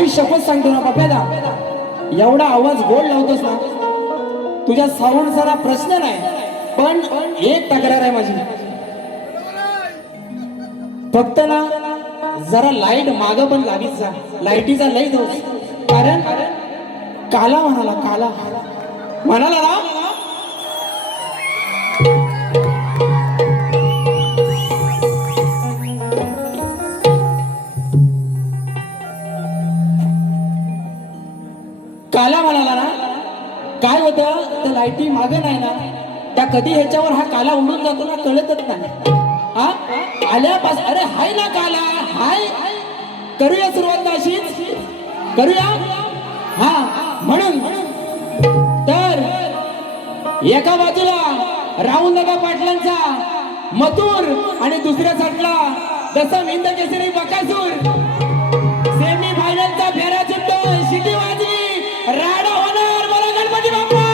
आई शपथ सांगतो ना बाप्याला, एवढा आवाज गोड लावतोस ना, तुझ्या साऊंडचा प्रश्न नाही, पण एक तक्रार आहे माझी, फक्त ना जरा लाईट माग पण लावीत जा, लाईटीचा लई दोष. कारण काला म्हणाला ना, काला म्हणाला ना, काय होतं त्या लाईटी मागे नाही ना, त्या कधी ह्याच्यावर हा काला उडून जातो ना, कळतच नाही. हा आल्यापासून अरे हाय ना काला, हाय, करूया सुरुवात अशीच करूया. हा म्हणून तर एका बाजूला राहुल दादा पाटलांचा मथुर आणि दुसऱ्या साईडला दसम हिंद केसरी बकासूर. सेमी फायनलचा फेरा सुटतो, शिटी वाजली, राडा होणार. मला गणपती बाप्पा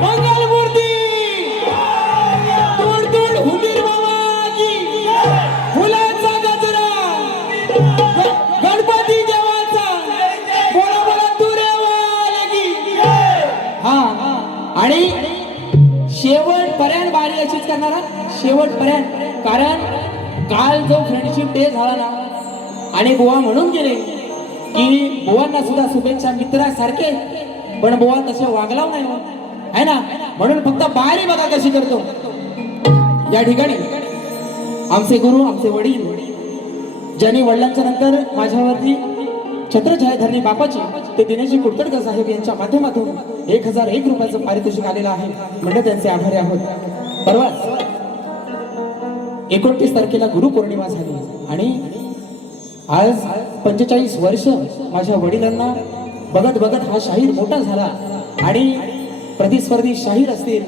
मंगलमूर्ती दूर दूर हुंदीर बाबा की फुलांचा गजरा गणपती देवाचा बोला बोला तुरेवाला की. हा आणि शेवटपर्यंत बारी अशीच करणार, शेवटपर्यंत. कारण काल जो फ्रेंडशिप डे झाला ना, आणि बुवा म्हणून गेले की बुवांना सुद्धा शुभेच्छा मित्रासारखे, पण बुवा तसे वागलाव नाही आहे ना, म्हणून फक्त बारी बघा कशी करतो. या ठिकाणी आमचे गुरु, आमचे वडील, ज्यांनी वडिलांच्या नंतर माझ्यावरती छत्रछाया धरली बापाची, ते दिनेशजी कुडतडकर साहेब यांच्या माध्यमातून 1001 रुपयाचं पारितोषिक आलेलं आहे. म्हणजे त्यांचे आभारी आहोत. परवाच 29 तारखेला गुरुपौर्णिमा झाली आणि आज 45 वर्ष माझ्या वडिलांना बघत बघत हा शाहीर मोठा झाला. आणि प्रतिस्पर्धी शाहीर असतील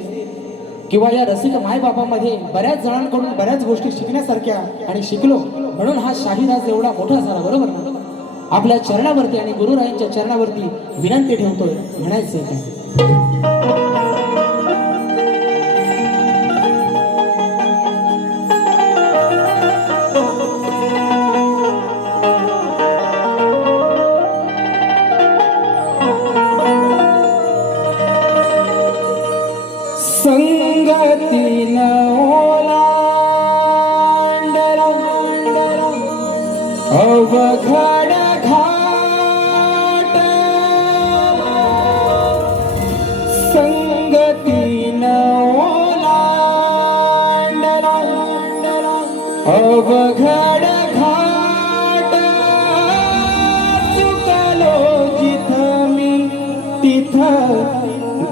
किंवा या रसिक मायबापामध्ये बऱ्याच जणांकडून बऱ्याच गोष्टी शिकण्यासारख्या आणि शिकलो, म्हणून हा शाहीर आज एवढा मोठा झाला. बरोबर ना? आपल्या चरणावरती आणि गुरुरायांच्या चरणावरती विनंती ठेवतोय, म्हणायचे संगतीन ओलांडला अवघड घाट, संगतीन ओलांडला अवघड घाट. चुकलो जिथं मी तिथं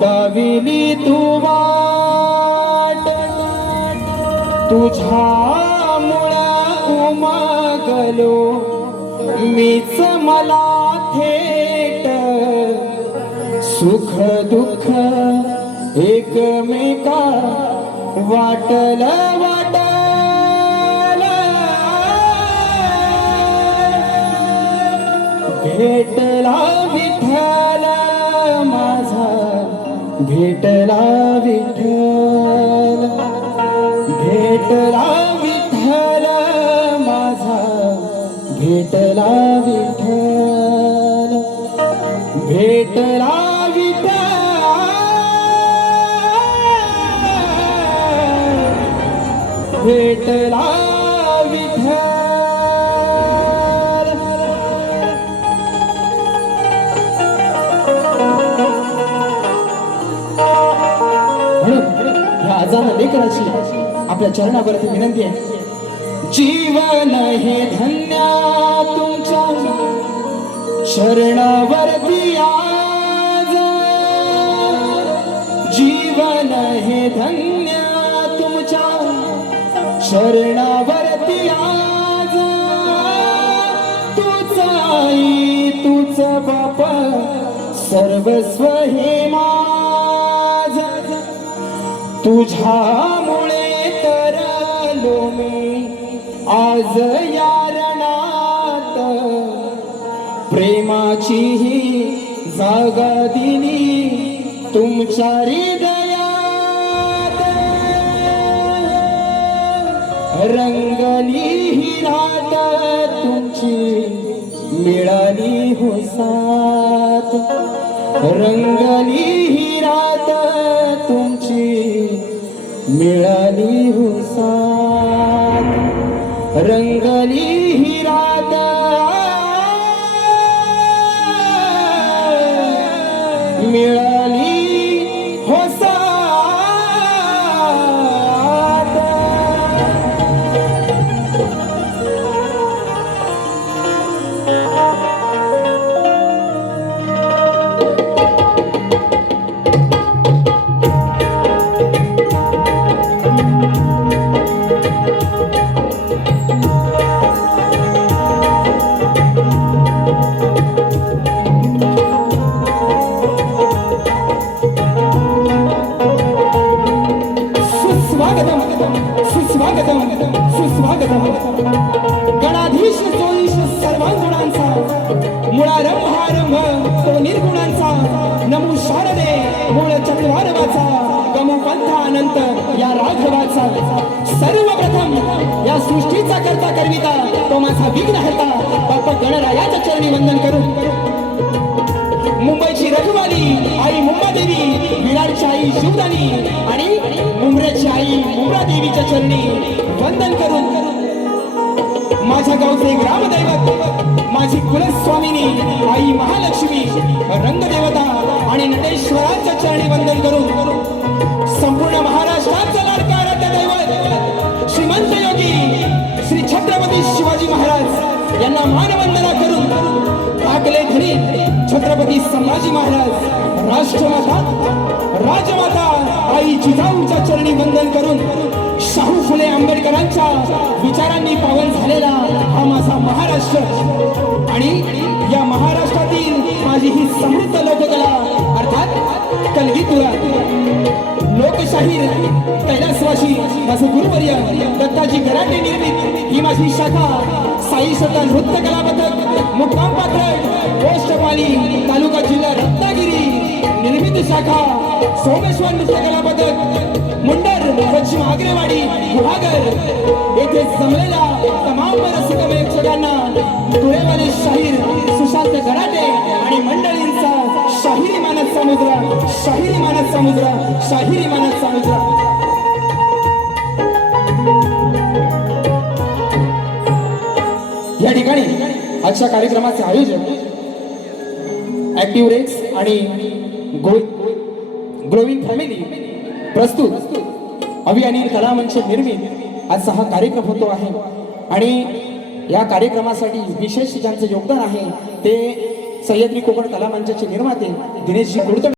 दाविली तू वाट, तुझ्यामुळं उमगलो मीच मला थेट, सुख दुःख एकमेका वाटल वाटल. भेटला विठ्ठल माझा, भेटला विठ्ठल, भेटला विठ्ठल माझा, भेटला विठ्ठल, भेटला विठ्ठल, भेटला विठ्ठल. ह्या आजान लेकराची आपल्या चरणावरती विनंती आहे. जीवन हे धन्य तुमच्या शरणावरती आज, जीवन हे धन्य तुमच्या शरणावरती आज. तूच आई तूच बाप सर्वस्व हे माझ, तुझ्यामुळे तरलो मी आज या रणात. प्रेमाची ही जागा दिली तुमच्या हृदयात, रंगली ही रात तुमची मिळाली हो साथ, रंगली ही रात तुमची, मिळाली हो साथ, रंगली ही रात, मिळाली हो साथ. सुस्वागतम सुस्वागतम गणाधीश जोईश सर्वांगुणांचा, मुळारंभ आरंभ तो निर्गुणांचा, नमो शारदे मूळ चक्रवारवाचा, गमो पंथा अनंत या राघवाचा, सर्वप्रथम या सृष्टीचा करता करविता तो माझा विघ्नहर्ता बाप्पा गणरायाच्या चरणी वंदन करून, मुंबईची रघुवाली आई मुंबादेवी, विरारची आई शिवदानी आणि मुंब्र्याची आई मुंब्रादेवीच्या चरणी वंदन करून, माझ्या गावचे ग्रामदैवत माझी कुलस्वामिनी आई महालक्ष्मी, रंगदेवता आणि नटेश्वरांच्या चरणी वंदन करून, संपूर्ण महाराष्ट्राचा लाडका आराध्य दैवत श्रीमंत योगी श्री छत्रपती शिवाजी महाराज यांना मानवंदना करून, आगले धरी छत्रपती संभाजी महाराज, राष्ट्रमाता राजमाता आई जिजाऊच्या चरणी वंदन करून, शाहू फुले आंबेडकरांच्या विचारांनी पावन झालेला हा माझा महाराष्ट्र आणि या महाराष्ट्रातील माझी ही समृद्ध लोककला अर्थात कलगीतुरा, लोकशाहीर कैलासवासी माझे गुरुवर्य दत्ताजी गराटे निर्मित ही माझी शाखा, साई स्वतः नृत्य कला पथक मुक्काम पात्र पोस्टपाली तालुका जिल्हा रत्नागिरी निर्मित शाखा, सोमेश्वर नृत्य कला पथक मुंडर पश्चिम आग्रेवाडी गुहागर येथे जमलेल्या तमाम रसिक प्रेक्षकांना तुरेवाले शाहीर सुशांत गराटे आणि मंडळींचा शाहिरी मानस समुद्र, शाहिरी मानस समुद्र, शाहिरी मानस समुद्र. या ठिकाणी आजच्या कार्यक्रमाचे आयोजन ऍक्टिव्ह रेक्स आणि ग्रोविंग फॅमिली प्रस्तुत अभियानी कला मंच निर्मित आजचा हा कार्यक्रम होतो आहे आणि या कार्यक्रमासाठी विशेष ज्यांचे योगदान आहे ते सह्याद्री कोकण कला मंचाचे निर्माते दिनेशजी कुडतडे.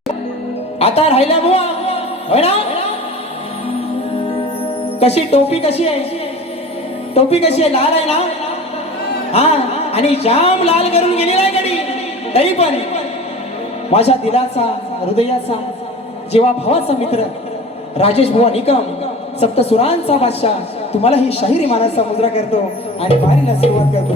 आता राहिला बुवा होय ना, कशी टोपी कशी आहे, टोपी कशी आहे, लाल आहे ना, हा आणि जाम लाल करून गेलेला आहे गडी, तरी पण माझ्या दिलाचा हृदयाचा जीवा भावाचा मित्र राजेश बुवा निकम सप्तसुरांचा बादशाह तुम्हाला ही शाहिरी मानाचा मुद्रा करतो आणि वारीला सुरुवात करतो.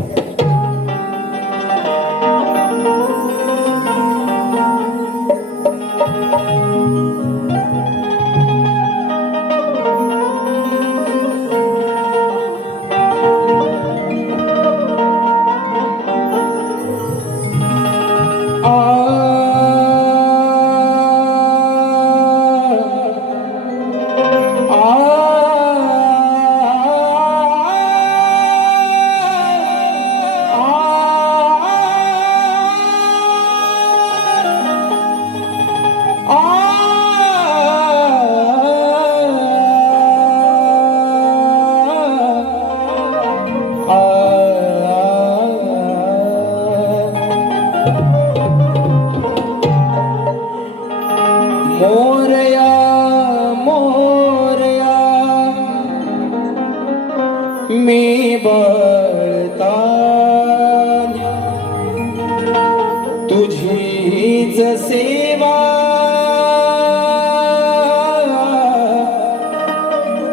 मोरया मोरया मी बळता तुझीच सेवा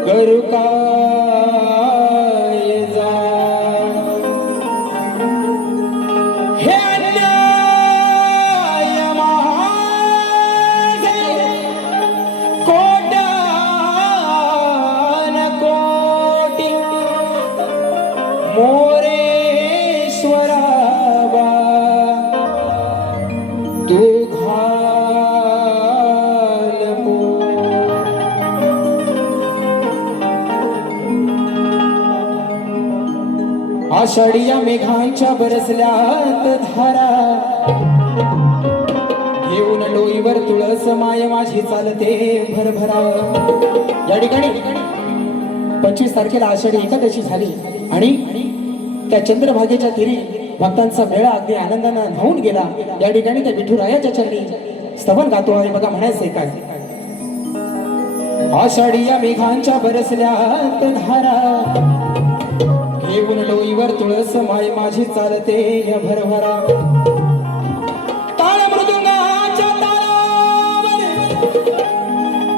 करू काय जा हे अन्याय माझे कोटान कोटी मोरेश्वरा आषाढीया मेघांच्या बरसल्यात धारा, घेऊन डोईवर तुळस माय माझी चालते भरभरा. या ठिकाणी 25 तारखेला आषाढी एकादशी झाली आणि त्या चंद्रभागेच्या तीरी भक्तांचा मेळा अगदी आनंदानं धावून गेला. या ठिकाणी त्या विठुरायाच्या चरणी स्तवन गातो आहे. बघा म्हणायचंय काय, आषाढीया मेघांच्या बरसल्यात धारा, घेऊन डोईवर तुळस माय माझी चालते या भरभरा. ताळ मृदुंगाच्या तालावर,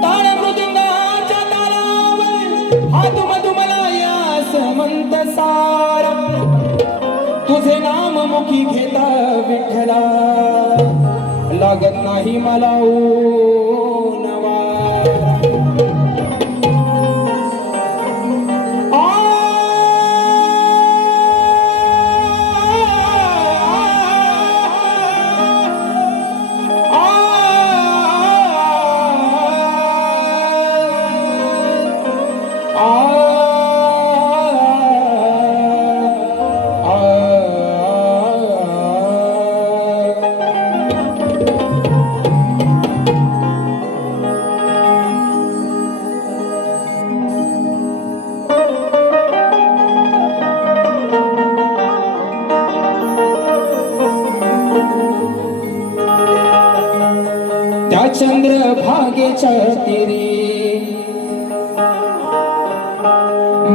ताळ मृदुंगाच्या तालावर, हात मधुमला या समंत सार, तुझे नाम मुखी घेता विठ्ठला, लागत नाही मला ऊन वारा. त्या चंद्रभागेच्या तीरी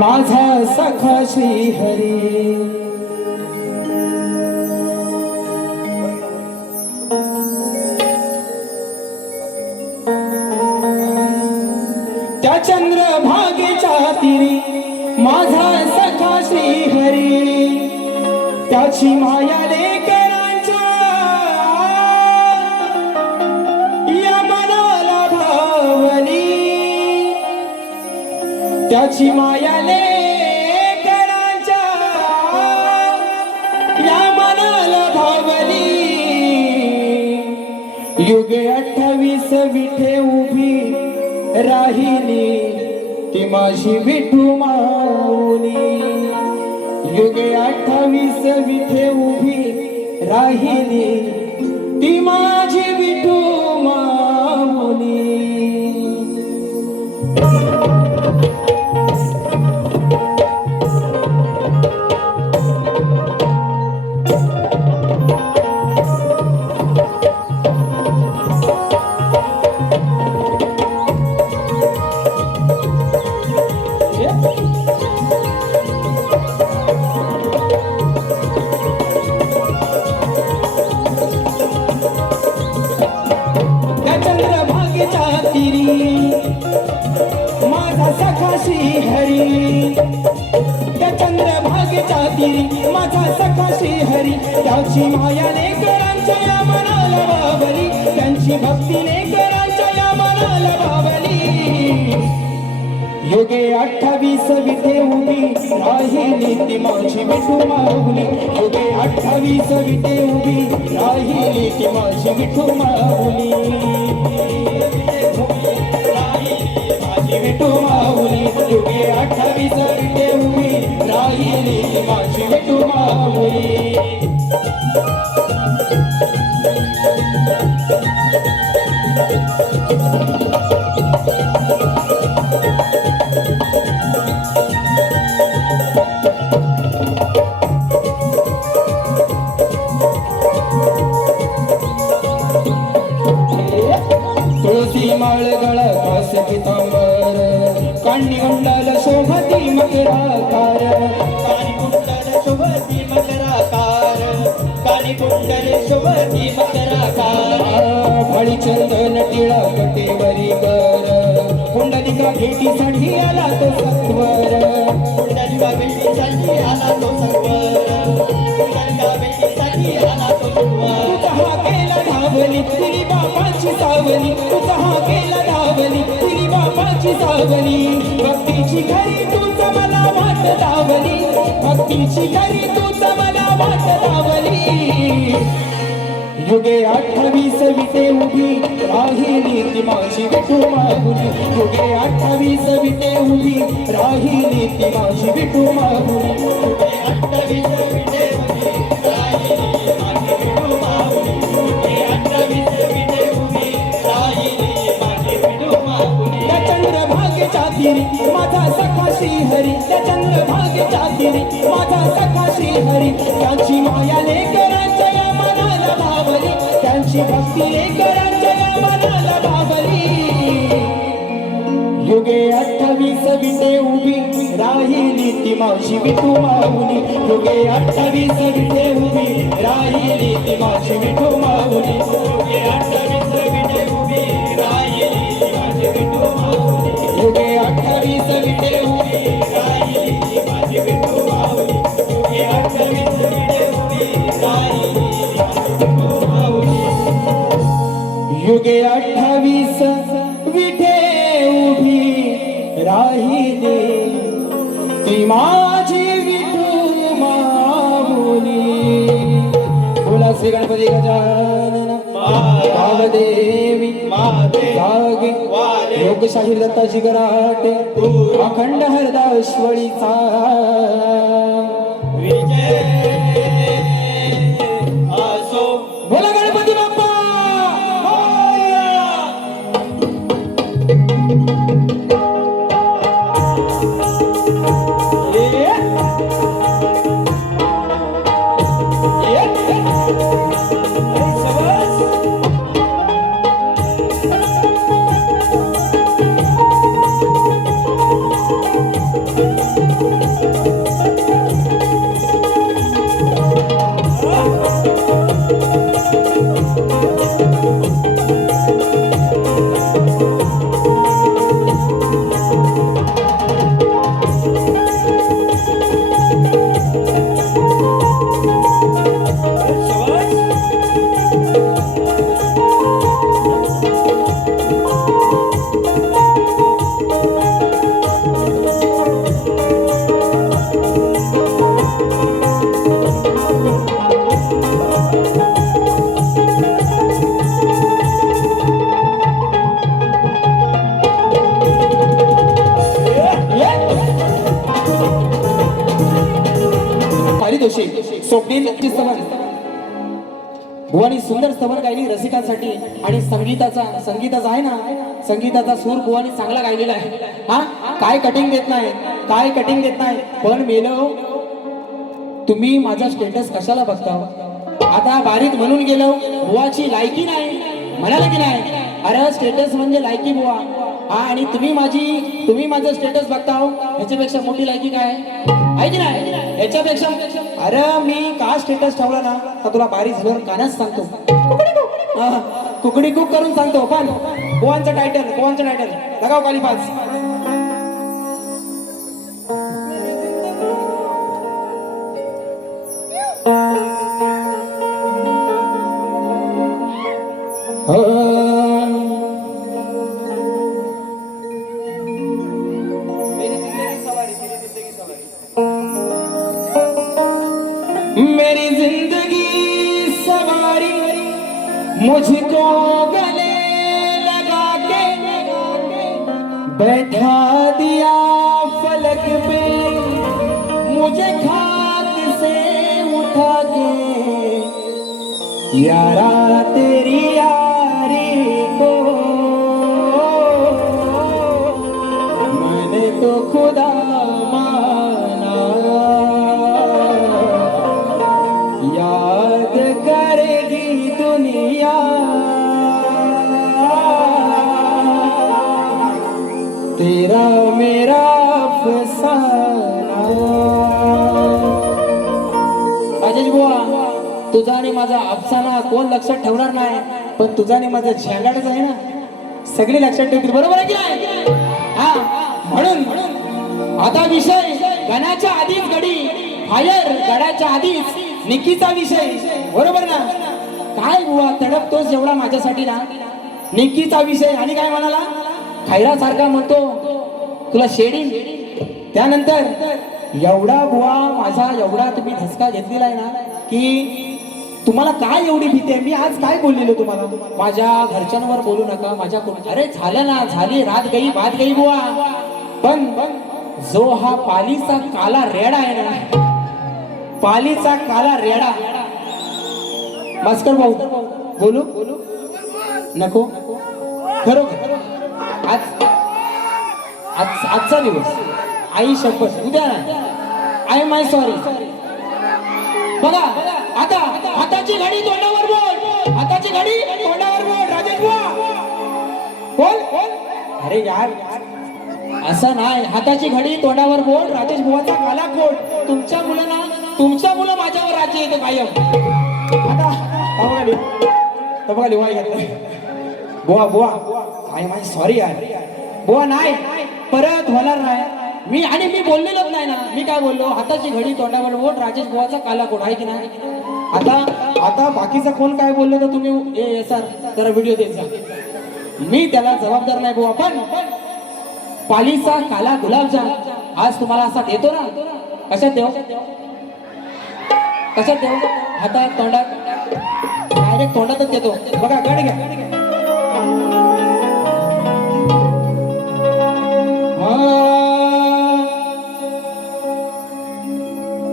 माझा सखा श्री हरी, त्या चंद्रभागेच्या तीरी माझा सखा श्री हरी, त्याची माया लेकरांच्या या मनाला भावली, त्याची माया लेकरांच्या या मनाला भावली. युगे 28 विठे उभी राहिली ती माझी विठू माऊली, युगे 28 विठे उभी राहिली ती माझी विठू माऊली. माझा सखा श्री हरी, त्या चंद्रभागेच्या तीरी माझा सखा श्री हरी, त्याची माया लेकरांच्या या मनाला भावली, त्यांची भक्ती लेकरांच्या या मनाला भावली. युगे 28 विठे उभी राहिली ती माझी विठू माऊली, युगे 28 विठे उभी राहिली ती माझी विठू माऊली, विठू माऊली. युगे 28 विठे उभी राहिली ती माझी विठू माऊली. तुळसी माळ गळा कास पितांबर, काणी कुंडल शोभती मकराकार, काणी कुंडल शोभती मकराकार, काणी कुंडल शोभती मकराकार. फळी चंदन टिळा कटेवरी गर, कुंडलिका भेटीसाठी आला तो सत्वर, कुंडलिका भेटीसाठी आला तो सत्वर, कुंडलिका भेटीसाठी आला तो सत्वर. तुझा हा केला धावली तिरी बापाची सावली, तुझा हा केला धावली तिरी बापाची सावली. भक्तीची घरी तुझा मला वाट लावली, भक्तीची घरी तुझा मला वाट लावली. युगे 28 विटे उभी राहिली ती माझी विठू माऊली, युगे 28 विटे उभी राहिली ती माझी विठू माऊली. त्या चंद्रभागेच्या तीरी माझा सखा श्रीहरी, त्या चंद्रभागेच्या तीरी माझा सखा श्रीहरी, त्यांची माया लेकरांच्या या मनाला भावली, त्यांची भक्ती लेकरांच्या या मनाला भावली. युगे 28 विटे उभी राहिली ती मावशी विठू माऊली, युगे 28 विटे उभी राहिली ती मावशी विठू माऊली, युगे 28 विटे उभी राहिली ती माझी विठू माऊली, युगे 28 विटे उभी राहिली ती माझी विठू माऊली, युगे 28 विटे उभी राहिली ती माझी विठू माऊली, युगे 28 विटे उभी राहिली ती माझी विठू माऊली. बोला श्री गणपती गजानन देवी जागे योगशाहीर दत्ताजी गराटे अखंड हरदाश्वळीचा विजय असो. बोला गणपती बाप्पा. स्वप्नील बुवानी सुंदर स्तवन गायली रसिकांसाठी. आणि संगीताचा आहे ना, संगीताचा सूर बुवानी चांगला गायलेला आहे. हा काय कटिंग देत नाही, काय कटिंग देत नाही. पण मेलो तुम्ही माझा स्टेटस कशाला बघता? आता बारीक म्हणून गेलो बुवाची लायकी नाही म्हणाला की नाही. अरे स्टेटस म्हणजे लायकी बुवा. हा आणि तुम्ही माझं स्टेटस बघता हो, ह्याच्यापेक्षा मोठी लायकी काय आहे की नाही? ह्याच्यापेक्षा अरे मी का स्टेटस ठेवला ना तर तुला बारीक झाल्यावर कानाच सांगतो, कुकडी कुक करून सांगतो. पण बुवांचं टायटल लगाव काली पाच. मेरी जिंदगी सवारी मुझको गले लगा के बैठा दिया फलक पे, मुझे खाक से उठा के यारा तेरी यारी को मैंने तो खुदा माना, याद करेगी दुनिया तेरा मेरा अफसाना. अजय बुवा तुझा आणि माझा अफसाना कोण लक्षात ठेवणार नाही, पण तुझा आणि माझा झेंगाडच आहे ना, सगळे लक्षात ठेवतील. बरोबर आहे की नाही? हा म्हणून आता विषय गणाच्या आधीच गडी फायर, गडाच्या आधीच निकीचा विषय. बरोबर ना? काय बुवा तडपतोस एवढा माझ्यासाठी ना, निकीचा विषय. आणि काय म्हणाला खैरा सारखा म्हणतो तुला शेडी. त्यानंतर एवढा बुवा माझा एवढा तुम्ही धसका घेतलेला आहे ना की तुम्हाला काय एवढी भीती आहे. मी आज काय बोललेलो तुम्हाला, माझ्या घरच्यांवर बोलू नका, माझ्या अरे झालं ना, झाली रात गई बात गई बुवा. पण जो हा पालीचा काला रेडा आहे ना पालीचा काला रेडा. भास्कर भाऊ बोलू नको. खरोखर आज आजचा दिवस आई शपथ उद्या नाही. I my sorry. बघा आता हाताची घडी तोंडावर बोल. हाताची घडी तोंडावर बोल. राजेश बुवा बोल. अरे यार असं नाही. हाताची घडी तोंडावर बोल. राजेश बुवाचा काला कोट. तुमच्या मुलं माझ्यावर राज्य येते कायम. आता बघा लिवाय घातलं. बुवा आय माय सॉरी यार. बुवा नाही परत होणार नाही. मी बोललेलोच नाही ना. मी काय बोललो? हाताची घडी तोंडावर बोट. राजेश बुवाचा काला कोट आहे की नाही. आता बाकीचा कोण काय बोललो तर तुम्ही सर जरा व्हिडिओ द्यायचा. मी त्याला जबाबदार नाही बुवा. पण पालीचा काला गुलाबजाम आज तुम्हाला असा देतो ना. कशात देऊ? हातात तोंडात डायरेक्ट तोंडातच देतो. बघा गड घ्या.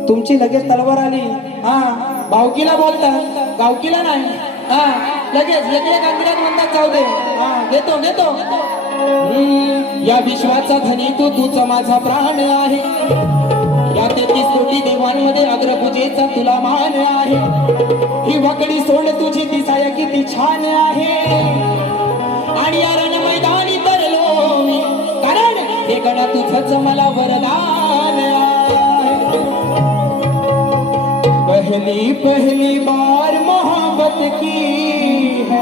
तुमची लगेच तलवार आली. भावकीला बोलतात गावकीला नाही. लगेच गांधीराज म्हणतात जाऊ दे. घेतो. या विश्वाचा धनी तूच माझा प्राण आहे. या 33 कोटी देवांमध्ये अग्रपूजेचा तुला मान आहे. ही वाकडी सोड तुझी दिसाय किती छान आहे. आणि या रण मैदानी तरलो मी कारण हे गणा तुझंच मला वरदान आहे. पहली बार मोहब्बत की है.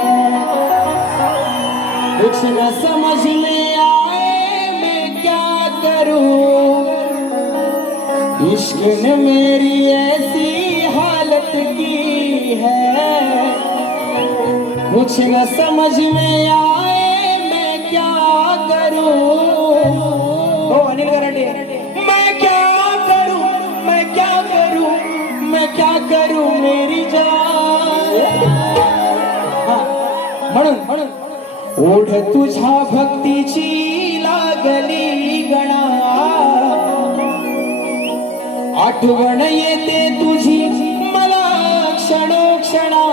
कुछ न समझ में आए मैं क्या करूं. इश्क ने मेरी ऐसी हालत की है. कुछ न समझ में आए मैं क्या करूं. हो अनिल गराटे. मैं क्या करूं मेरी जान. म्हणून ओढ तुझ्या भक्तीची लागली गणा. आठवण येते तुझी मला क्षणोक्षणा.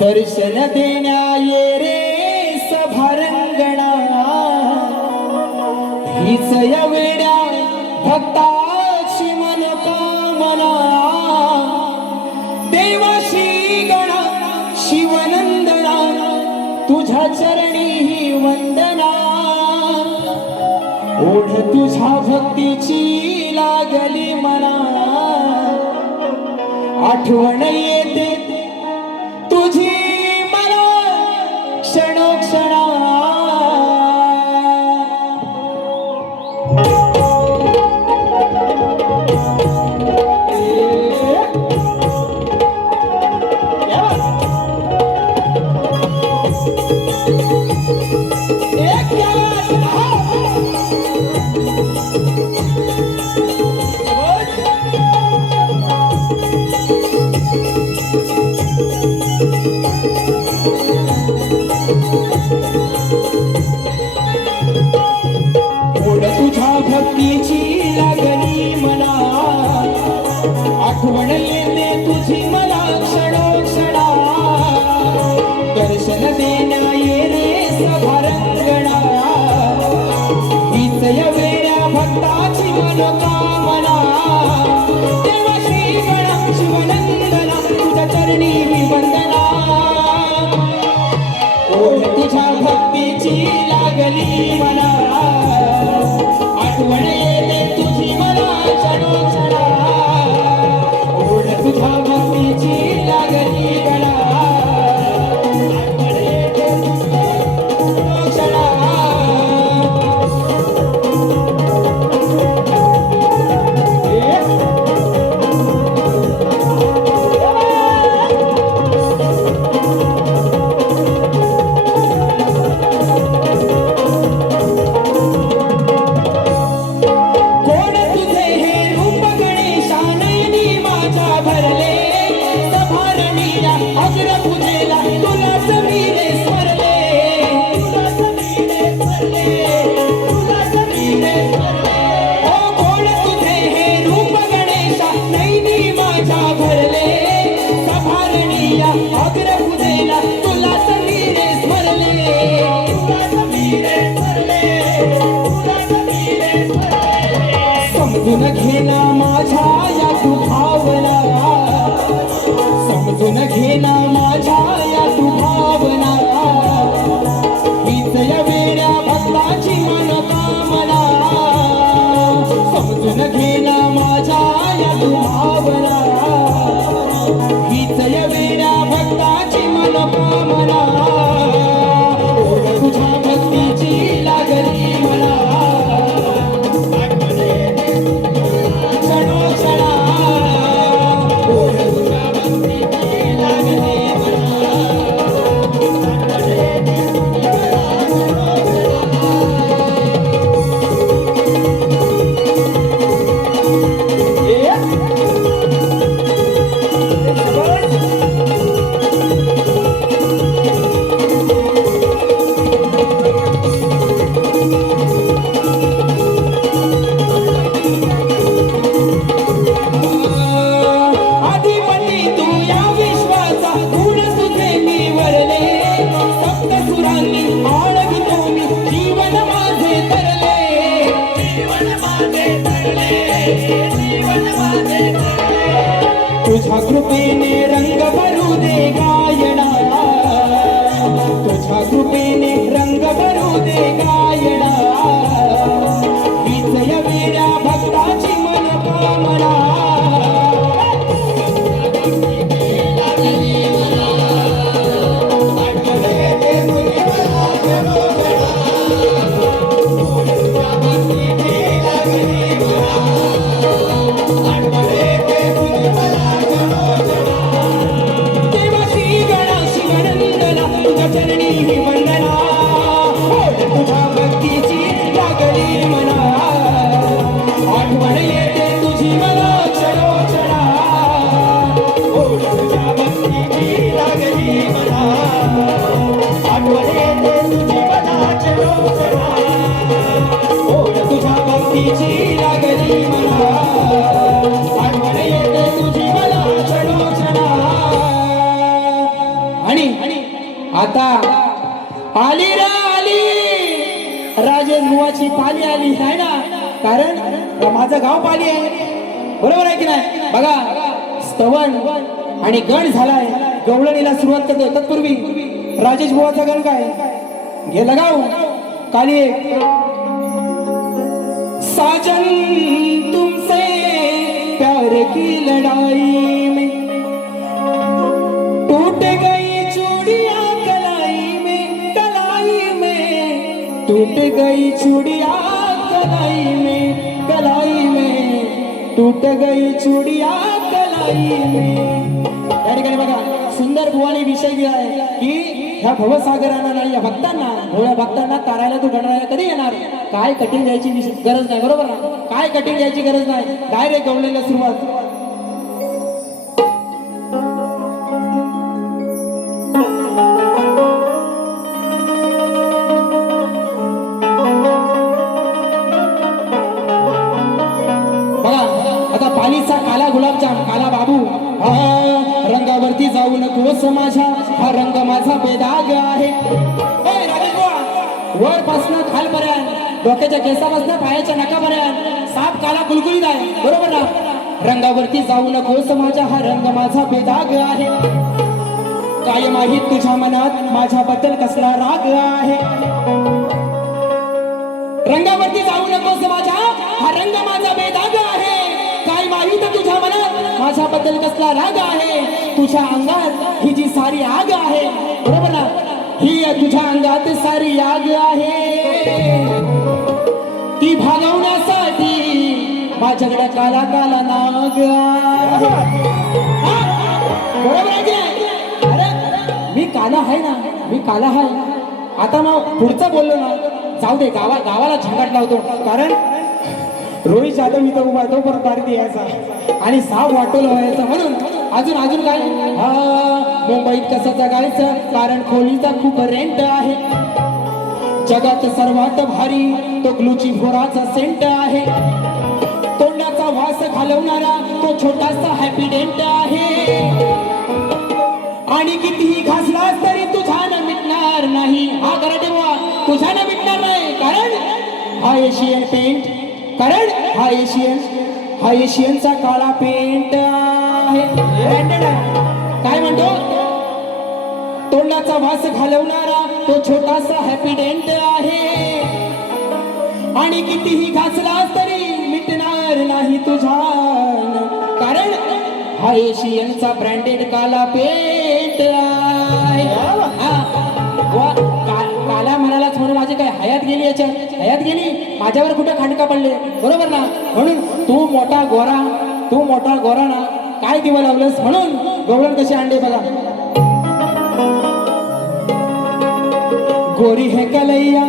दर्शन देण्या ये रे सभारंगणा. हीच या वेड्या भक्ताची मनोकामना. देवाशी गणा शिवनंदना तुझ्या चरणी ही वंदना. ओढ तुझ्या भक्तीची लागली मना. आठवण येते तुझी मला क्षणोक्षणा. भक्तीची लागली मना. आठवण येते तुझी मला क्षणोक्षणा. दर्शन देण्या ये रे सभारंगणा. हीच या वेड्या भक्ताची मनोकामना. देवा श्री गणा शिवनंदना तुझ्या चरणी मी वंदना. ओढ तुझ्या भक्तीची लागली मना. आठवण येते तुझी मला क्षणोक्षणा. ओढ तुझ्या भक्तीची लागली गणा. आठवण येते क्षणोक्षणा. आठवण येते तुझी मला क्षणोक्षणा ओढ तुझ्या भक्तीची लागली मला आठवण येते तुझी मला क्षणोक्षणा आणि आता आली रे आली राजेश बुवाची पाली आली नाही ना, कारण माझं गाव पाली आहे, बरोबर आहे की नाही? बघा स्तवन आणि गण झालाय, गवळणीला सुरुवात करतो. तत्पूर्वी राजेश बुवाचा गण काय गेला गाव काली साजन तुमसे प्यार की लड़ाई में टूट गई चूड़िया कलाई में टूट गई चूड़िया कलाई में टूट गई चूड़िया कलाई में. या ठिकाणी बघा सुंदर बुवाने विषय दिला आहे की ह्या भवसागरांना नाही, या भक्तांना भोळ्या भक्तांना तारायला तू गणरायला कधी येणार. काय कठीण द्यायची गरज नाही, बरोबर ना? काय कठीण द्यायची गरज नाही, डायरेक्ट गवळणीला सुरुवात. पालीचा काला गुलाबजाम काला बाबू रंगावरती जाऊ नकोस माझ्या, हा रंग माझा बेदाग आहे. वरपासनं खालपर्यंत डोक्याच्या केसापासनं पायाच्या नकापर्यंत साप काला गुलगुलीत आहे, बरोबर ना? रंगावरती जाऊ नकोस माझ्या, हा रंग माझा बेदाग आहे. काय माहीत तुझ्या मनात माझ्याबद्दल कसला राग आहे. रंगावरती जाऊ नकोस माझ्या, हा रंग माझा बेदाग आहे. काय माहित तुझ्या मनात माझ्याबद्दल कसला राग आहे. तुझ्या अंगात ही जी सारी आग आहे, बरोबर ना? ही तुझ्या अंगात सारी आग आहे, ती भागवण्यासाठी माझ्याकडे काला काला नाग आहे. बरोबर आहे की नाही? अरे मी काला आहे ना, मी काला आहे. आता मग पुढचं बोललो ना, जाऊ दे, गावाला झंगाट लावतो. कारण रोहित जाधव इथं उभा तो परत पार्टी यायचा आणि साप वाटोल व्हायचं, म्हणून अजून काय मुंबईत कसं जगायचं, कारण खोलीचा खूप रेंट आहे. जगात सर्वात भारी तो ग्लुची फोराचा सेंट आहे. तोंडाचा वास घालवणारा तो छोटासा हॅपी डेंट आहे. आणि कितीही घासलास तरी तुझ्यानं मिटणार नाही, हा कराटे बुवा तुझ्यानं मिटणार नाही. कारण हा एशियन पेंट, कारण हा एशियनचा काळा पेंट आहे. काय म्हणतो? तोंडाचा वास घालवणारा तो छोटासा हॅपी डेंट आहे. आणि कितीही घासलास तरी मिटणार नाही तुझ्यान, कारण हा एशियनचा ब्रँडेड काला पेंट आहे. काला म्हणालाच म्हणून माझी काय हयात गेली, याच्यात हयात गेली, माझ्यावर कुठे खांडका पडले, बरोबर ना? म्हणून तू मोठा गोरा ना, काय दिवा लावलंस म्हणून गवळण कशी अंडे बघा. गोरी है कलैया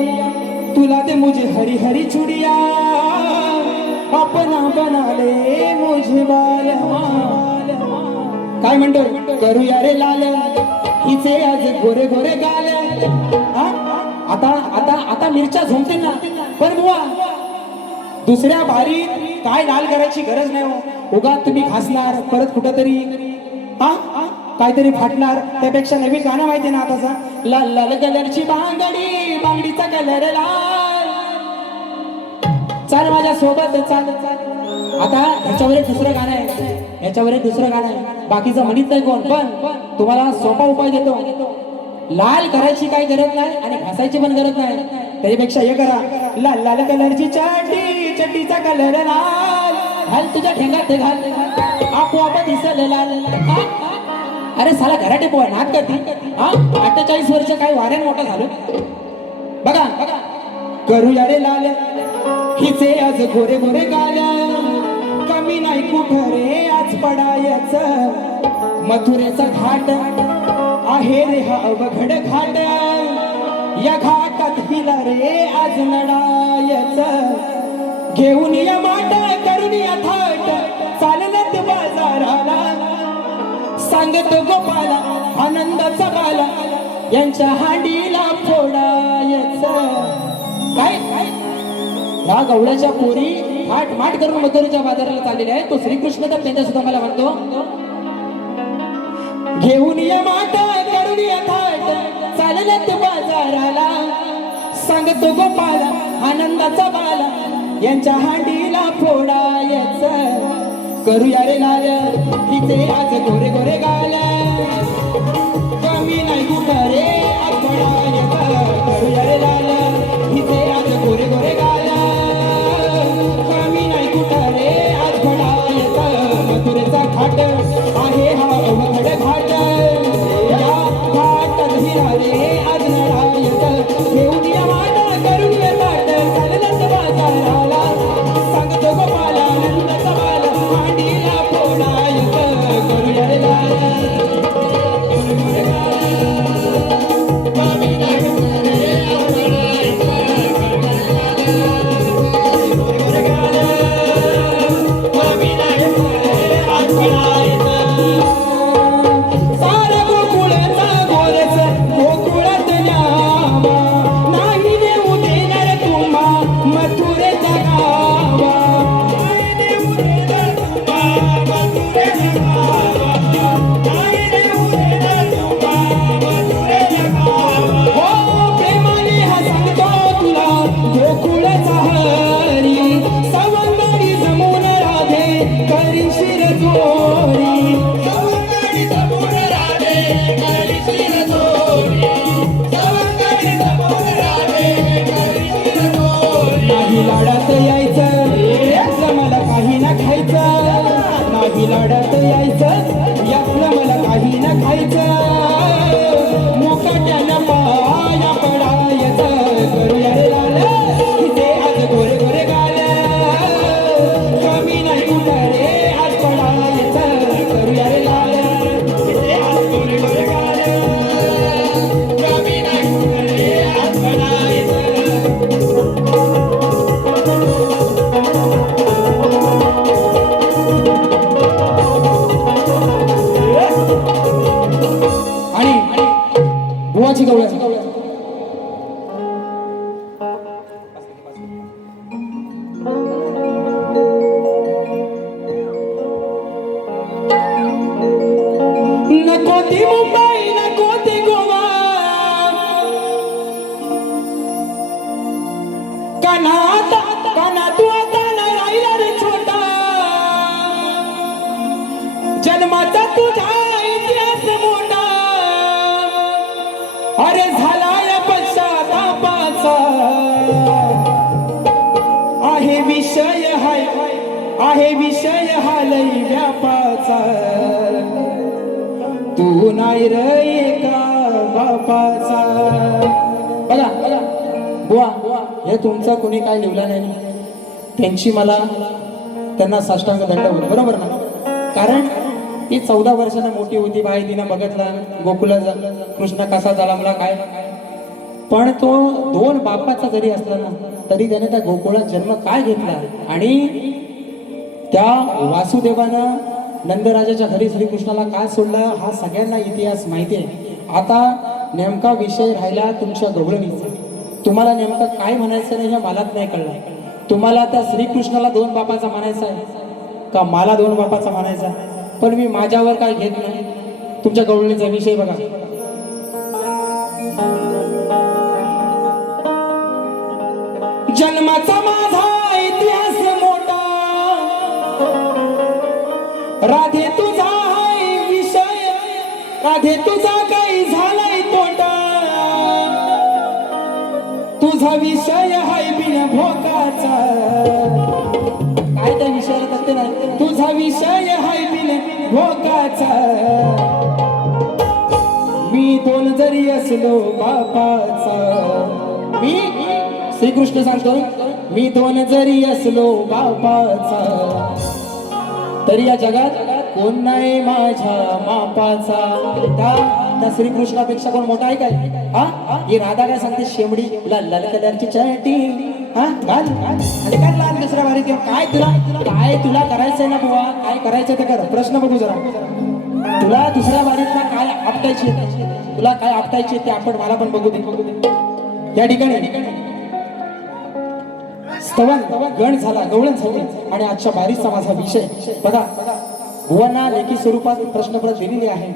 तुला दे मुझे हरी हरी चुड़िया, अपना बना ले मुझे बाल. काय म्हणतो? करूया रे लाल हिचे आज गोरे गोरे गाल. आता मिरच्या झोमते ना, पण बुवा दुसऱ्या बारीत काय लाल करायची गरज नाही हो. उगा तुम्ही घासणार परत कुठंतरी काहीतरी फाटणार. त्यापेक्षा नवीन गाणं माहिती ना आताचा, लाल लाल कलरची बांगडी, बांगडीचा कलर लाल, चाल माझ्या सोबत चाल. आता ह्याच्यावर एक दुसरं गाणं आहे, बाकीचं म्हणत नाही कोण, पण तुम्हाला सोपा उपाय देतो. लाल करायची काही गरज नाही आणि घासायची पण गरज नाही. त्यापेक्षा हे करा, लाल लाल कलरची चड्डी, चड्डीचा कलर लाल, घाल तुझ्या ठेंगात ते घाल, आपोआप दिसल लाल. अरे साला घराटे पोहा नाक करती. 48 वर्ष काय वाऱ्यान मोठा झालो. बघा करूया रे लाल हिचे आज गोरे गोरे गाल, कमी नाही कुठं रे आज पडायच. मथुरेचा घाट आहे रे हा अवघड घाट, या घाटात हिला रे आज लढायच. घेऊन या माट करून या थाट, चालत बाजाराला सांगतो गोपाला आनंदाचा बाला, यांच्या हांडीला फोडायच काय या गवळ्याच्या पोरी माठ माठ करून मथुरेच्या बाजाराला चाललेल्या आहे. तो श्रीकृष्ण तर त्यांच्या सुद्धा मला म्हणतो घेऊन या माठ करून या थाट चालल्यात बाजाराला सांगतो गोपाला आनंदाचा बाला यांच्या हांडीला फोडायच करूया रे लाल तिचे आज गोरे गोरे गाल कमी नाही कुठं रे फोडायच करूया रे लाल तिचे आज गोरे गोरे गाल कमी नाही कुठं रे आज फोडायच मथुरेचा घाट आहे हा अवघड घाट या घाटात हिरा रे आज लढायच घेऊन या वाट करून या ताट चाललंच बाजाराला सांगतो गोपाला नंदाचा बाला मांडीला फोडायच करूया रे लाल लाडात यायचं यातलं मला काही ना खायचं नाही लाडात यायचं यातलं मला काही ना खायचं मोकाट्यानं पाया पडायचं करूया रे लाल तिथे आज गोरे गोरे गाल कमी नाही कुठं रे आज पडायचं करूया रे लाल तिथे आज गोरे गोरे गाल कमी नाही कुठं रे आज पडायचं बुवाची गवळ्याची नको ती मुंबई नको ती गोवा काना तू आता नाही राहिला रे छोटा जन्माचा तुझा इतिहास मोठा अरे झालाय पश्चातापाचा आहे विषय हा लई व्यापाचा तू नाही रे एका बापाचा बघा बघा बुवा हे तुमचं कोणी काय लिहिलं नाही त्यांची मला त्यांना साष्टांग दंड होईल बरोबर ना कारण ती 14 वर्षांना मोठी होती बाई तिनं बघितलं गोकुला कृष्ण कसा झाला मला काय पण तो 2 बापाचा जरी असला ना तरी त्याने त्या गोकुळात जन्म काय घेतला आणि त्या वासुदेवानं नंदराजाच्या घरी श्रीकृष्णाला काय सोडलं हा सगळ्यांना इतिहास माहिती आहे. आता नेमका विषय राहिला तुमच्या गवळणीचा तुम्हाला नेमकं काय म्हणायचं नाही हे मलाच नाही कळलं. तुम्हाला त्या श्रीकृष्णाला 2 बापाचा म्हणायचा आहे का मला 2 बापाचा म्हणायचा पण मी माझ्यावर काय घेत नाही. तुमच्या गवळणीचा विषय बघा जन्माचा माझा इतिहास मोठा राधे तुझा आहे विषय राधे तुझा काही झालाय तोटा तुझा विषय हाय बिन भोकाचा काय त्या विषयाला करते ना तुझा विषय हाय बिन भोकाचा मी 2 जरी असलो बापाचा मी श्रीकृष्ण सांगतो मी 2 जरी असलो बापाचा तरी या जगात कोण नाही माझ्या मापाचा. त्या श्रीकृष्णापेक्षा कोण मोठा आहे काय हा ही राधा काय सांगते शेमडी लाल लाल कलरची चटी हा घाल आणि काय लाल दुसऱ्या वारी काय तुला करायचंय ना बुवा काय करायचं ते कर प्रश्न बघू जरा तुला दुसऱ्या वारीतला काय आपटायचे तुला काय आपटायचे ते आपण मला पण बघू दे या ठिकाणी स्तवन गण झाला गवळण झाली आणि आजच्या बारीचा माझा विषय बघा बुवांना लेखी स्वरूपात प्रश्नपत्र दिलेले आहे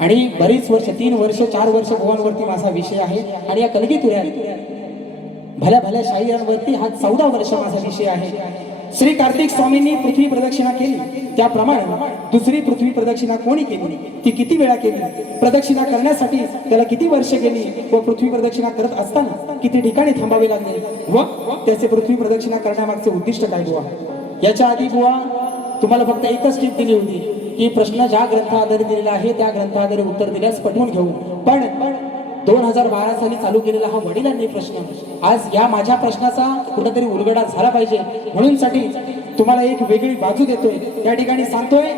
आणि बरीच वर्ष 3 वर्ष 4 वर्ष बुवांवरती माझा विषय आहे आणि या कलगी तुऱ्यात भल्या भल्या शाहिरांवरती हा 14 वर्ष माझा विषय आहे श्री कार्तिक स्वामींनी पृथ्वी प्रदक्षिणा केली त्याप्रमाणे दुसरी पृथ्वी प्रदक्षिणा कोणी केली ती किती वेळा केली प्रदक्षिणा करण्यासाठी त्याला किती वर्ष गेली व पृथ्वी प्रदक्षिणा करत असताना किती ठिकाणी थांबावे लागले व त्याचे पृथ्वी प्रदक्षिणा करण्यामागचे उद्दिष्ट काय बुवा याच्या आधी बुवा तुम्हाला फक्त एकच टीप दिली होती की प्रश्न ज्या ग्रंथाआधारे दिलेला आहे त्या ग्रंथाआधारे उत्तर दिल्यास पटवून घेऊ पण 2012 साली चालू केलेला हा वडिलांनी प्रश्न आज या माझ्या प्रश्नाचा कुठेतरी उलगडा झाला पाहिजे म्हणून साठी तुम्हाला एक वेगळी बाजू देतोय त्या ठिकाणी सांगतोय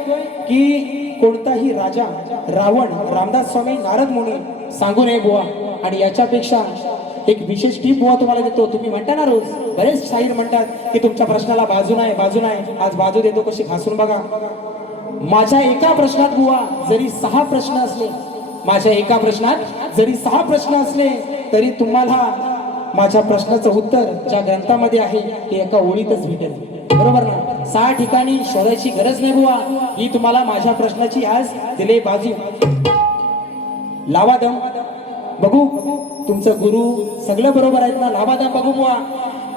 की कोणताही राजा रावण रामदास स्वामी नारद मुनी सांगू नये बुवा आणि याच्यापेक्षा एक विशेष टीप बुवा तुम्हाला देतो तुम्ही म्हणता ना रोज बरेच शाहीर म्हणतात की तुमच्या प्रश्नाला बाजू नाही आज बाजू देतो कशी घासून बघा माझ्या एका प्रश्नात बुवा जरी 6 प्रश्न असले माझ्या एका प्रश्नात जरी 6 प्रश्न असले तरी तुम्हाला माझ्या प्रश्नाचं उत्तर ज्या ग्रंथामध्ये आहे ते एका ओळीतच भेटेल बरोबर ना 6 ठिकाणी शोधायची गरज नाही बुवा ही तुम्हाला माझ्या प्रश्नाची आज दिले बाजू लावा दम बघू तुमचं गुरु सगळं बरोबर आहेत ना लावा दम बघू बुवा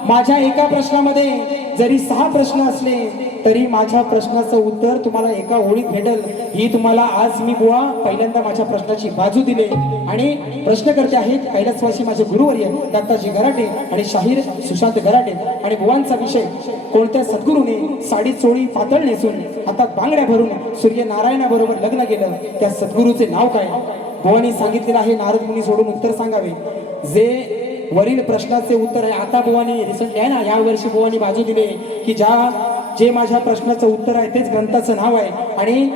माझ्या एका प्रश्नामध्ये जरी 6 प्रश्न असले तरी माझ्या प्रश्नाचं उत्तर तुम्हाला एका ओळीत भेटेल ही तुम्हाला आज मी बुवा पहिल्यांदा माझ्या प्रश्नाची बाजू दिले आणि प्रश्न करते आहेत कैलासवासी माझे गुरुवर्य दत्ताजी गराटे आणि शाहीर सुशांत गराटे आणि बुवांचा विषय कोणत्या सद्गुरूने साडी चोळी पातळ नेसून हातात बांगड्या भरून सूर्यनारायणाबरोबर लग्न केलं त्या सद्गुरूचे नाव काय बुवांनी सांगितलेलं आहे नारद मुनी सोडून उत्तर सांगावे जे वरील प्रश्नाचे उत्तर आहे आता बुवानी रिसेंटली आहे ना या वर्षी बुवानी बाजू दिले की जे माझ्या प्रश्नाचं उत्तर आहे तेच ग्रंथाचं नाव आहे आणि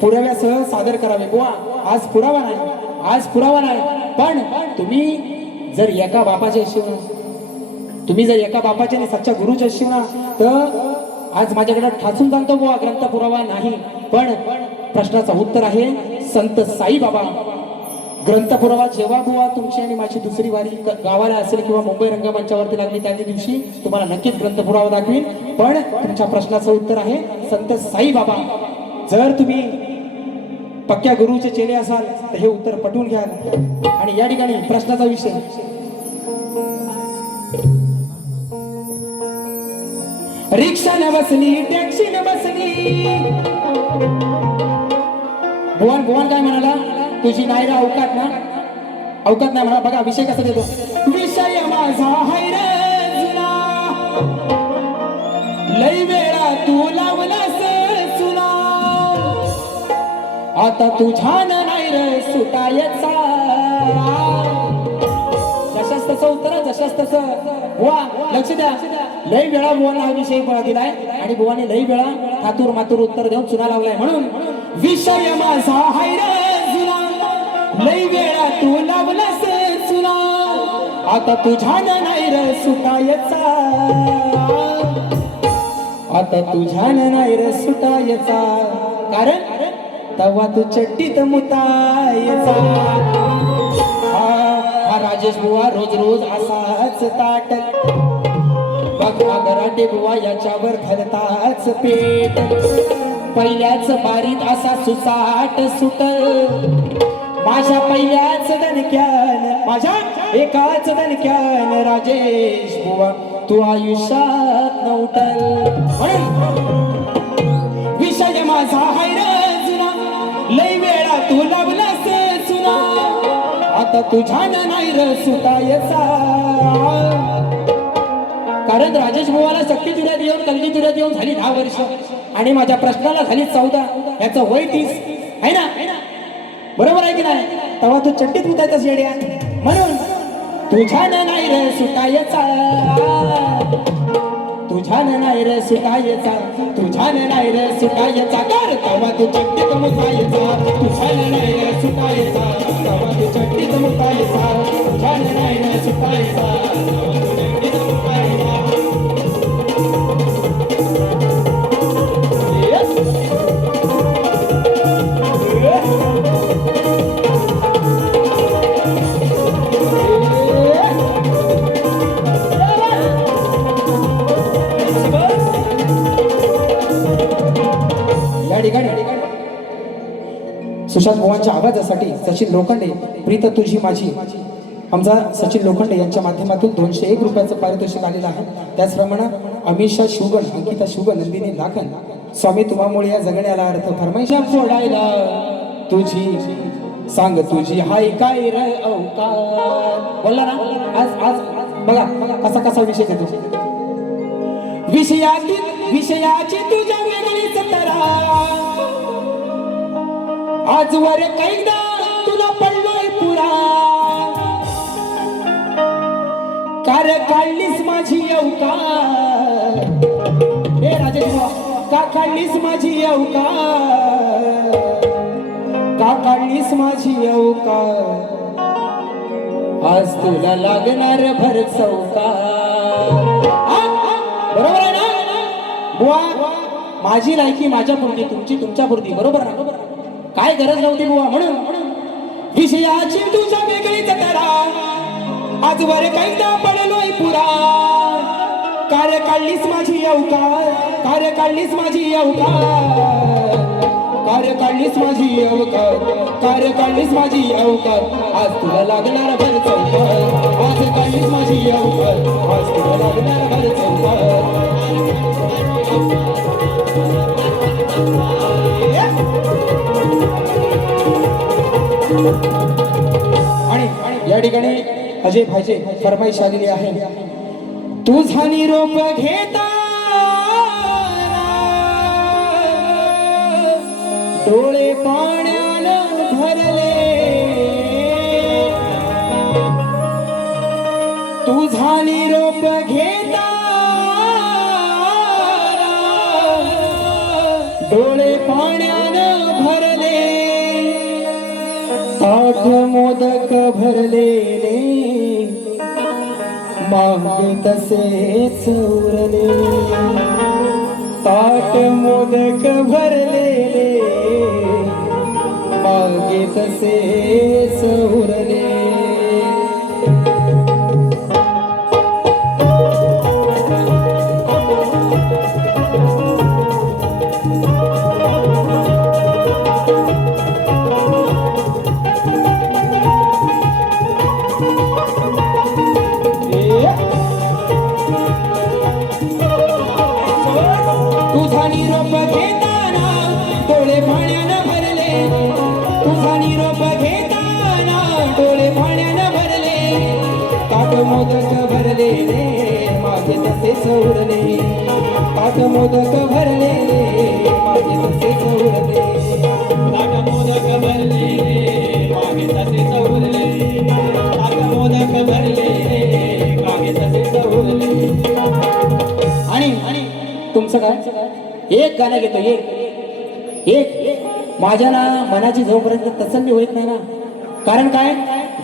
पुराव्यासह सादर करावे बुवा आज पुरावा नाही पण तुम्ही जर एका बापाच्या आणि सच्च्या गुरुच्या शिवना तर आज माझ्याकडे ठासून जाणतो बुवा ग्रंथ पुरावा नाही पण प्रश्नाचं उत्तर आहे संत साईबाबा ग्रंथ पुरावा जेव्हा बुवा तुमची आणि माझी दुसरी वारी गावाला असेल किंवा मुंबई रंगमंचावरती लागली त्या दिवशी तुम्हाला नक्कीच ग्रंथ पुरावा दाखवीन पण तुमच्या प्रश्नाचं उत्तर आहे संत साईबाबा जर तुम्ही पक्क्या गुरुचे चेले असाल तर हे उत्तर पटवून घ्याल आणि या ठिकाणी प्रश्नाचा विषय रिक्षा न बसली टॅक्सी न बसली भुवन काय म्हणाला तुझी नाही रे अवकात नाही म्हणा बघा विषय कसा देतो विषय माझा हाय रे जुना लई वेळा तू लावलास सुना आता तुझ्यान नाही रे सुटायचा जशास तसं उत्तर जशास तसं बुवा लक्ष द्या लई वेळा बुवांना हा विषय दिलाय आणि बुवाने लई वेळा थातूर मातूर उत्तर देऊन चुना लावलाय म्हणून विषय माझा हाय रे लई वेळा तू लावलास चुना आता तुझ्यान नाही रे सुटायचा आता तुझ्यान नाही रे सुटायचा कारण तवा तू चट्टीत मुतायचा हा राजेश बुवा रोज असाच ताट बघा गराटे बुवा याच्यावर घालताच पेट पहिल्याच बारीत असा सुसाट सुटल माझ्या पहिल्याच दणक्यान माझ्या एकाच दणक्यान राजेश बुवा तू आयुष्यात नवटल विषय माझा हाय रे जुना लई वेळा तू लावलास चुना आता तुझ्यान नाही रे सुटायचा कारण राजेश बुवाला शक्ती तुऱ्यात येऊन कलगी तुऱ्यात येऊन झाली 10 वर्ष आणि माझ्या प्रश्नाला झाली 14 याचं वय 30 आहे ना बरोबर आहे की नाही तेव्हा तू चट्टीत मुतायचा शेड्या म्हणून तुझ्यान नाही रे सुटायचा तुझ्यान नाही रे सुटायचा कर तेव्हा तू चट्टीत मुतायचा तुझ्यान नाही रे सुटायचा तेव्हा तू चट्टीत मुतायचा तुझ्यान नाही रे सुटायचा तेव्हा तू चट्टीत मुतायचा निषाद बुवांच्या आवाजासाठी सचिन लोखंडे प्रीत तुझी माझी आमचा सचिन लोखंडे यांच्या माध्यमातून 201 रुपयाचं पारितोषिक आलेलं आहे. त्याचप्रमाणे अमिषा शिवगण, अंकिता शिवगण, नंदिनी लाखन, स्वामी तुम्हामुळे या जगण्याला अर्थ फरमाईशा फोडायला तुझी सांग तुझी हाय काय रे अवकार. बोलला ना आज आज बघा कसा कसा विषय घेतो. विषयाची तुझ्या वेगळीच तरा आजवर कैदा तुला पडलोय पुरा. कार काढलीस माझी अवकार. हे राजेश बुवा, का काढलीस माझी अवकार. का काढलीस माझी अवकार. आज तुला लागणार भर चौकार. बरोबर आहे ना बुवा. माझी लायकी माझ्या पुरती, तुमची तुमच्या पुरती. बरोबर ना. काय गरज नव्हती बुवा. म्हणून विषयाची तुझ्या वेगळीच तरा आजवर कैदा पडलोय पुरा. कार्य काढलीस माझी अवकार. कार्य काढलीस माझी अवकार. कार्य काढलीस माझी अवकार. कार्य काढलीस माझी अवकार. आज तुला लागणार भर चौकार. आज काढलीस माझी अवकार. आज तुला लागणार भर चौकार. आणि या ठिकाणी अजय भाईचे फरमाईश आलेली आहे. तुझा निरोप घेता डोळे पाण्यानं भरले. तुझा निरोप घेता डोळे पाण्यानं भरले. ताठ मोदक भरलेले मागे तसेच उरले. ताट मोदक भरलेले मागे तसेच उरले. तुझा निरोप घेताना डोळे पाण्यानं भरले. तुझा निरोप घेताना डोळे पाण्यानं भरले. ताट मोदक भरलेले माझे तसेच उरले. ताट मोदक भरलेले माझे तसेच उरले. ताट मोदक भरलेले मागे तसेच उरले. ताट मोदक भरलेले मागे तसेच उरले. आणि तुमचं काय एक गाणं घेतो. एक माझ्या ना मनाची जोपर्यंत तसल्ली होत नाही ना. कारण काय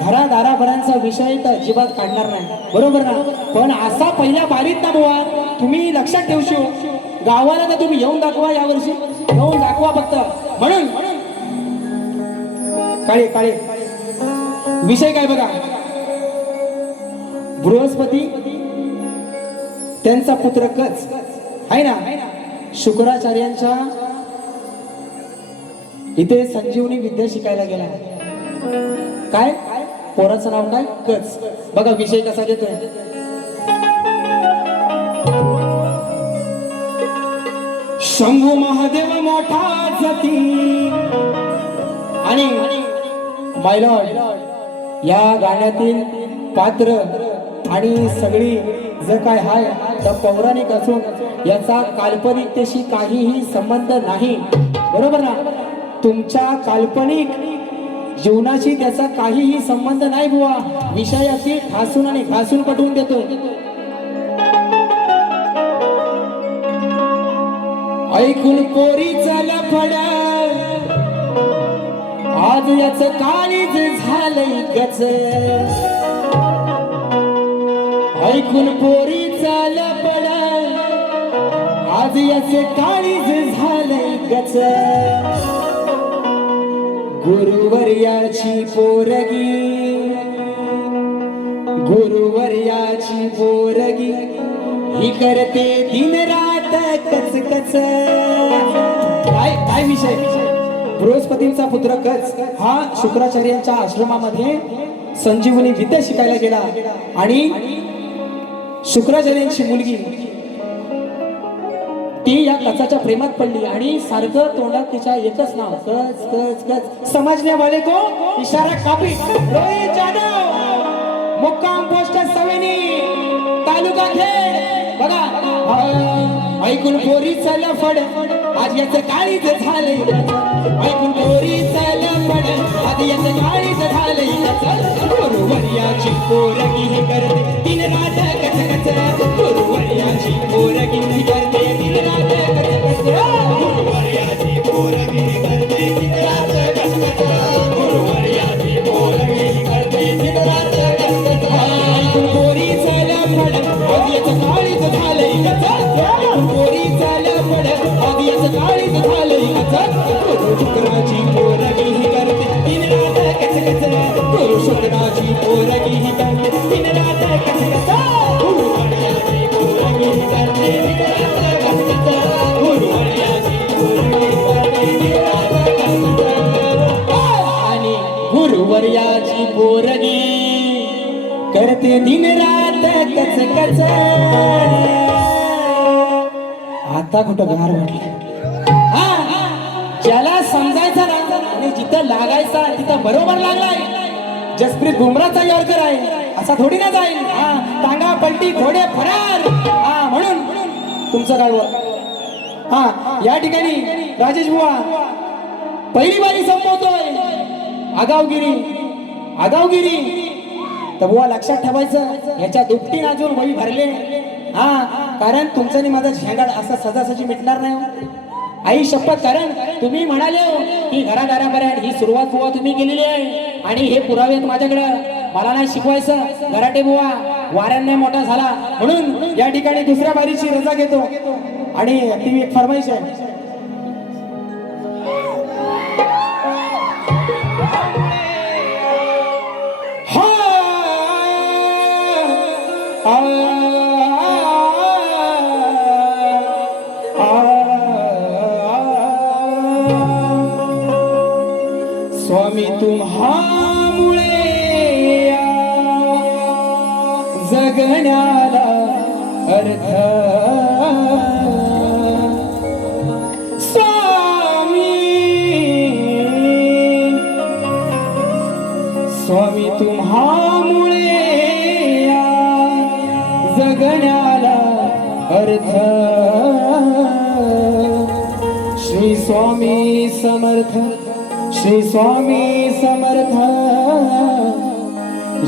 घरादाराभरांचा विषय तर अजिबात काढणार नाही. बरोबर ना. पण असा पहिल्या बारीत ना बुवा तुम्ही लक्षात ठेवशो. गावाला तर तुम्ही येऊन दाखवा. यावर्षी येऊन दाखवा फक्त. म्हणून काळे काळे विषय काय बघा. बृहस्पती त्यांचा पुत्र कच आहे ना शुक्राचार्यांच्या इथे संजीवनी विद्या शिकायला गेला. काय पोराचं नाव काय कच. बघा विषय कसा देतोय. शंभू महादेव मोठा जाती. आणि माय लॉर्ड या गाण्यातील पात्र आणि सगळी जे काय हाय तर पौराणिक असून याचा काल्पनिकतेशी काहीही संबंध नाही. बरोबर ना. तुमच्या काल्पनिक जीवनाशी त्याचा काहीही संबंध नाही बुवा. विषयाची ठासून आणि घासून पटवून देतो. ऐकून पोरीचा लफड आज याच काळीज झालंय गच. ऐकून पोरीचा लफड आज याच काळीज झालंय गच. गुरुवर्याची पोरगी गुरुवर्याची पोरगी ही करते दिन रात कच कच. काय काय विषय बृहस्पतींचा पुत्र कच हा शुक्राचार्यांच्या आश्रमामध्ये संजीवनी विद्या शिकायला गेला आणि शुक्राचार्यांची मुलगी ती या कचाच्या प्रेमात पडली आणि सारखं तोंडात तिच्या एकच नाव कच कच कच. समजने वाले को इशारा कॉपी. रोहित जाधव मुक्काम पोस्ट सवेनी तालुका खेड. बघा ऐकून पोरीचं लफड आज याचं काळीच झालंय. ऐकून पोरीचं लफड आज याचं काळीच झालंय. गुरुवर्याची पोरगी ही करते दिन रात कच कच. गुरुवर्याची पोरगी ही करते दिन रात कच कच. गुरुवर्याची पोरगी ही करते दिन रात कच कच. गुरुवर्याची पोरगी ही करते दिन रात कच कच. ऐकून पोरीचं लफड आज याचं काळीच झालंय. पोरीचं लफड आज याचं काळीच झालंय. शुक्राची पोरगी ही करते दिन रात कच कच. गुरु शुक्राची पोरगी ही करते दिन रात कच कच. गुरुवर्याची पोरगी ही करते दिन रात कच कच. गुरुवर्याची पोरगी ही करते दिन रात कच कच. आणि गुरुवर्याची पोरगी करते दिन रात कच कच. आता कुठं गार वाटलं. ज्याला समजायचं ना आणि जिथं लागायचा तिथं बरोबर लागलाय. जसप्रीत बुमराचा यॉर्कर आहे असा थोडी ना जाईल. टांगा पलटी घोडे फरार. म्हणून तुमचं काय या ठिकाणी राजेश बुवा पहिली बारी संपवतोय. आगावगिरी तर बुवा लक्षात ठेवायचं याच्या दुपटीने अजून वही भरले. कारण तुमचं आणि माझा झेंगाड असं सजासजी मिटणार नाही. आई शपथ. कारण तुम्ही म्हणाले की घरादारापर्यंत ही सुरुवात बुवा तुम्ही केलेली आहे आणि हे पुरावे आहेत माझ्याकडं. मला नाही शिकवायचं. घराटे बुवा वाऱ्यांनी मोठा झाला म्हणून या ठिकाणी दुसऱ्या बारीची रजा घेतो. आणि ती एक फरमाईश आहे. स्वामी तुम्हामुळे जगण्याला अर्थ. स्वामी तुम्हामुळे जगण्याला अर्थ. श्री स्वामी समर्थ. श्री स्वामी समर्थ.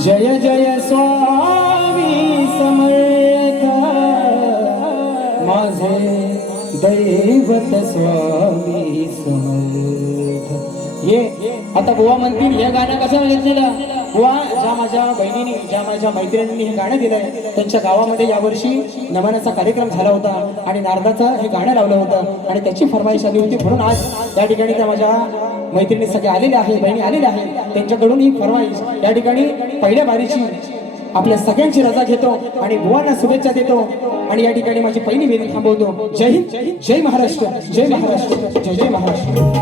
जय जय स्वामी समर्थ. माझे दैवत स्वामी समर्थ. ये आता बुवा म्हणतील हे गाणं कसं घेतलेलं. बुवा ज्या माझ्या बहिणीने ज्या माझ्या मैत्रिणींनी हे गाणं दिलंय त्यांच्या गावामध्ये यावर्षी नमनाचा कार्यक्रम झाला होता आणि नारदाचं हे गाणं लावलं होतं आणि त्याची फरमाईश आली होती. म्हणून आज या ठिकाणी त्या माझ्या मैत्रिणी सगळे आलेले आहेत, बहिणी आलेल्या आहेत. त्यांच्याकडून ही फरमाईश या ठिकाणी पहिल्या बारीची आपल्या सगळ्यांची रजा घेतो आणि बुवांना शुभेच्छा देतो आणि या ठिकाणी माझी पहिली वेदी थांबवतो. जय हिंद. जय महाराष्ट्र. जय महाराष्ट्र. जय जय महाराष्ट्र.